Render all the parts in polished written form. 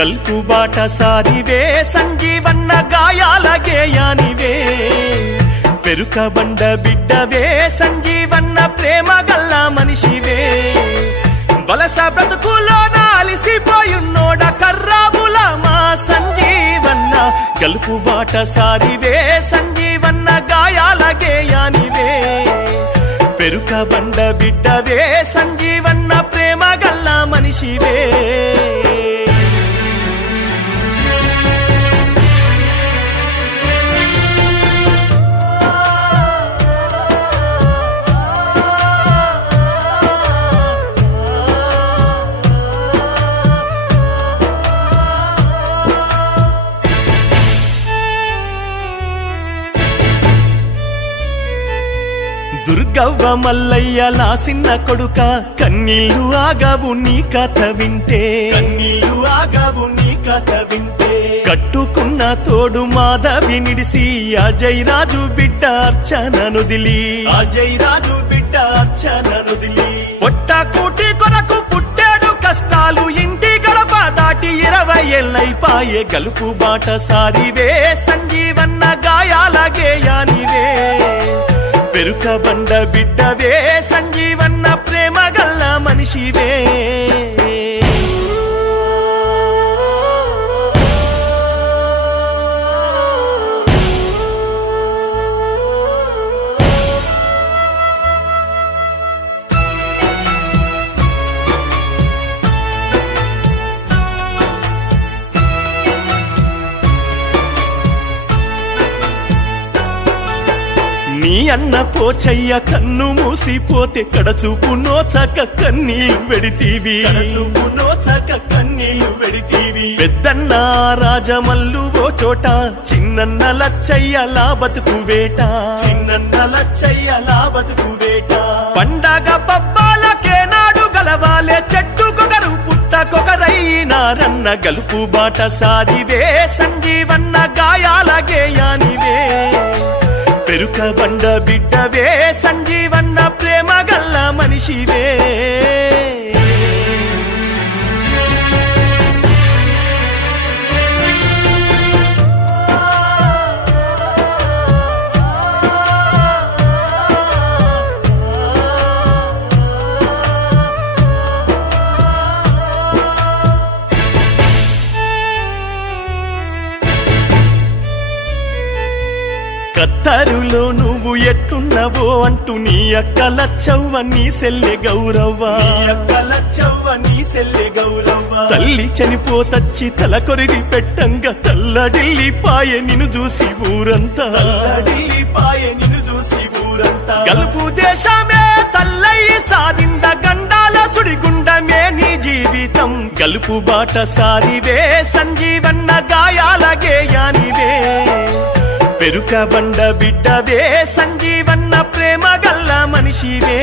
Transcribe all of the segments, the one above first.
గల్పు బాట సారివే సంజీవన్న గాయాల గేయానివే పెరుక బండ బిడ్డవే సంజీవన్న ప్రేమ గల్ల మనిషివే వలస బ్రతుకులో నాలిసిపోయున్నోడ కర్రాబుల మా సంజీవన్న గల్పు బాట సారివే సంజీవన్న గాయాల గేయానివే పెరుక బండ బిడ్డవే సంజీవన్న ప్రేమ గల్ల మనిషివే దుర్గవ్వ మల్లయ్య నా సిన్న కొడుక కన్నీళ్లు ఆగవు నీ కథ వింటే కన్నీళ్లు ఆగవు నీ కథ వింటే కట్టుకున్న తోడు మాధవి నిడిసి అజయ్ రాజు బిడ్డ అర్చననుదిలి అజయ్ రాజు బిడ్డ అర్చననుదిలి పొట్ట కూటి కొరకు పుట్టాడు కష్టాలు ఇంటి గడప దాటి 20 ఏళ్ళైపాయే గలుపు బాట సారివే సంజీవన్న గాయాల గేయానివే పెరుక బండ బిడ్డవే సంజీవన్న ప్రేమ గల్ల మనిషివే నీ అన్న పోచయ్య కన్ను మూసిపోతే కడచూపు నోచక కన్నీళ్లు వెడితీవి కడచూపు నోచక కన్నీళ్లు వెడితీవి పెద్దన్న రాజమల్లు ఓ చోట చిన్నన్న లచ్చయ్యలా బతుకు వేట చిన్నన్న లచ్చయ్యలా బతుకు వేట పండగ పబ్బాలకే నాడు గలవాలే చెట్టుకొకరు పుట్టకొకరైనారన్న గలుపు బాట సారివే సంజీవన్న గాయాల గేయానివే పెరుక బండ బిడ్డవే సంజీవన్న ప్రేమ గల్ల మనిషివే కత్తరులో నువ్వు ఎట్టున్నవో అంటూ నీ అక్క లచ్చవ్వ నీ సెల్లె గౌరవ్వ నీ సెల్లె గౌరవ్వ తల్లి చనిపోతచ్చి తల కొరిగి పెట్టంగా తల్లడిల్లిపాయె నిన్ను చూసి ఊరంతా తల్లడిల్లిపాయె నిన్ను చూసి ఊరంతా గల్పు దేశమే తల్లయ్యి సాధింద గండాల సుడిగుండమే నీ జీవితం గల్పు బాట సారివే సంజీవన్న గాయాల గేయానివే పెరుక బండ బిడ్డవే సంజీవన్న ప్రేమ గల్ల మనిషివే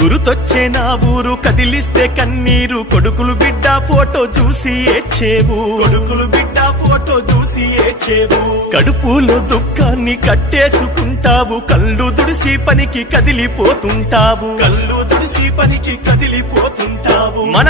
గురుతొచ్చే నా ఊరు కదిలిస్తే కన్నీరు కొడుకులు బిడ్డ ఫోటో చూసి ఏడ్చేవు కొడుకులు బిడ్డ ఫోటో చూసి ఏడ్చేవు కడుపులో దుఃఖాన్ని కట్టేసుకుంటావు కళ్ళు దుడిసి పనికి కదిలిపోతుంటావు కళ్ళు దుడిసి పనికి కదిలిపోతుంటావు మన